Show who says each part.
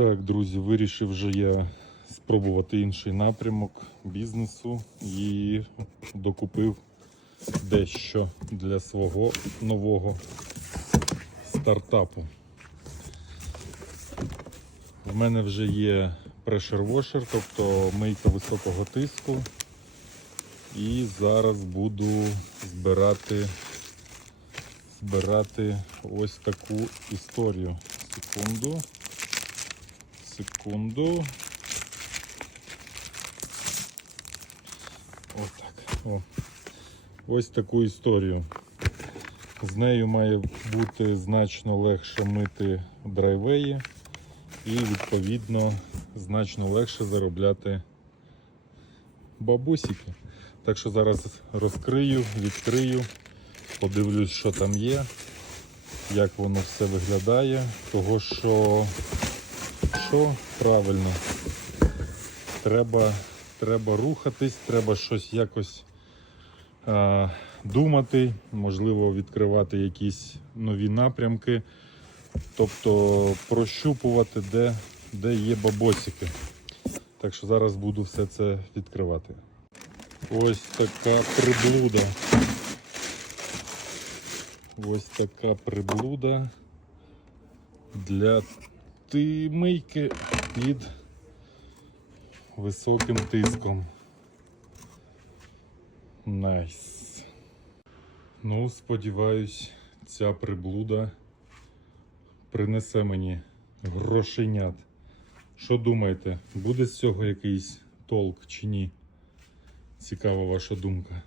Speaker 1: Так, друзі, вирішив вже я спробувати інший напрямок бізнесу і докупив дещо для свого нового стартапу. В мене вже є pressure washer, тобто мийка високого тиску. І зараз буду збирати, збирати ось таку історію. Секунду. Секунду. Отак. О. Ось таку історію. З нею має бути значно легше мити драйвеї і відповідно значно легше заробляти бабусики. Так що зараз розкрию, відкрию, подивлюсь, що там є, як воно все виглядає. Того що, що правильно, треба, треба рухатись, треба щось якось а, думати, можливо, відкривати якісь нові напрямки, тобто прощупувати, де, де є бабосики. Так що зараз буду все це відкривати. Ось така приблуда. Ось така приблуда для мийки під високим тиском. Найс. Ну, сподіваюсь, ця приблуда принесе мені грошенят. Що думаєте, буде з цього якийсь толк чи ні? Цікава ваша думка.